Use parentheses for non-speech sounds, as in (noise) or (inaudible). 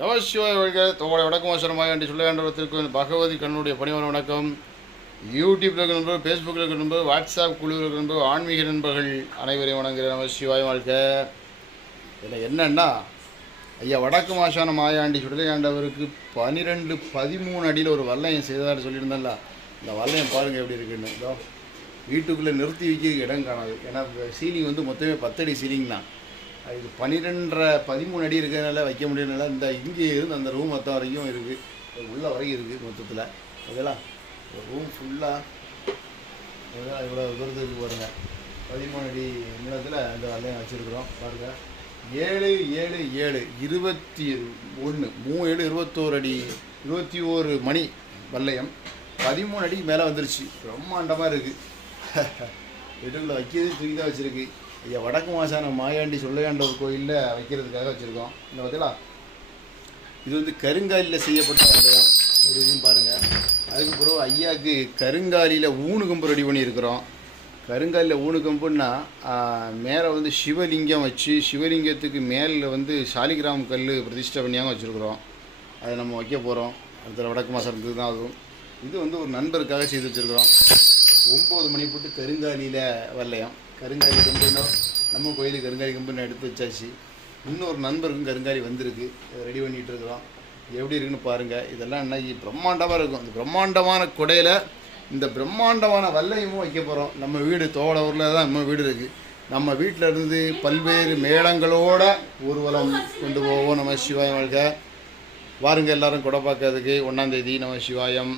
நமசிவாய வாழ்க. தோழை வணக்கம். வசனமாக என்று சொல்ல வேண்டவத்திற்கு பகவதி கண்ணுடைய பணிவன வணக்கம். யூடியூப்பில் இருக்கிற நண்பர் ஃபேஸ்புக்கில் இருக்கிற நண்பர் வாட்ஸ்அப் குழுவில் இருக்கிற நண்பர் ஆன்மீக நண்பர்கள் அனைவரையும் வணங்குகிற நமசிவாய வாழ்க. இதில் என்னென்னா ஐயா வடக்கு மாசான மாயாண்டி சுடலையாண்டவருக்கு பனிரெண்டு பதிமூணு அடியில் ஒரு வல்லையம் செய்ததாக சொல்லியிருந்தேன்ல. இந்த வல்லையம் பாருங்கள் எப்படி இருக்குன்னு. இதோ வீட்டுக்குள்ளே நிறுத்தி வைக்க இடம் காணாது. ஏன்னா சீலிங் வந்து மொத்தமே பத்தடி சீலிங் தான். இது பன்னிரெண்டரை பதிமூணு அடி இருக்கிறதுனால வைக்க முடியறதுனால இந்த இங்கே இருந்து அந்த ரூம் மொத்தம் வரைக்கும் இருக்குது உள்ள வரைக்கும் இருக்குது மொத்தத்தில். அதெல்லாம் ரூம் ஃபுல்லாக இதெல்லாம் இவ்வளோ தூரத்துக்கு பாருங்கள் பதிமூணு அடி நிலத்தில் அந்த வரலையும் வச்சுருக்குறோம். பாருங்கள் ஏழு ஏழு ஏழு இருபத்தி ஒன்று மூணு ஏழு இருபத்தோரு அடி இருபத்தி ஓரு மணி வல்லையம் பதிமூணு அடி மேலே வந்துருச்சு. பிரம்மாண்டமாக இருக்குது (laughs) வீட்டுக்குள்ளே வைக்கிறது தூக்கி தான் வச்சுருக்கு. ஐயா வடக்கு மாசான மாயாண்டி சொல்லையாண்டவர் கோயிலில் வைக்கிறதுக்காக வச்சுருக்கோம். இந்த பார்த்தீங்களா இது வந்து கருங்காலியில் செய்யப்பட்ட வல்லையம் அப்படின்னு பாருங்கள் அதுக்கு பிறகு ஐயாவுக்கு கருங்காலியில் ஊனு கம்பு ரெடி பண்ணியிருக்கிறோம். கருங்காலில் ஊனு கம்புன்னா மேலே வந்து சிவலிங்கம் வச்சு சிவலிங்கத்துக்கு மேலில் வந்து சாலிகிராம் கல் பிரதிஷ்டை பண்ணியாங்க வச்சுருக்குறோம். அதை நம்ம வைக்க போகிறோம் அடுத்த வடக்கு மாதம் இருந்தது தான் அதுவும். இது வந்து ஒரு நண்பருக்காக செய்து வச்சுருக்குறோம். ஒம்பது மணி போட்டு கருங்காலியில் வரலையாம். கருங்காலி கொண்டு நம்ம கோயிலுக்கு கருங்காலி கம்பெனி எடுத்து வச்சாச்சு. இன்னொரு நண்பருக்கும் கருங்காலி வந்திருக்கு. ரெடி பண்ணிகிட்டு இருக்கிறோம் எப்படி இருக்குன்னு பாருங்கள் இதெல்லாம் இன்னைக்கு பிரம்மாண்டமாக இருக்கும். இந்த பிரம்மாண்டமான குடையில் இந்த பிரம்மாண்டமான வல்லையமும் வைக்க போகிறோம் நம்ம வீடு தோழூரில் தான் நம்ம வீடு இருக்குது நம்ம வீட்டில் இருந்து பல்வேறு மேளங்களோட ஊர்வலம் கொண்டு போவோம். நம்ம சிவாயம் வாழ்க. வாருங்க எல்லாரும் கொடை பார்க்கறதுக்கு. ஒன்றாந்தேதி நம்ம சிவாயம்.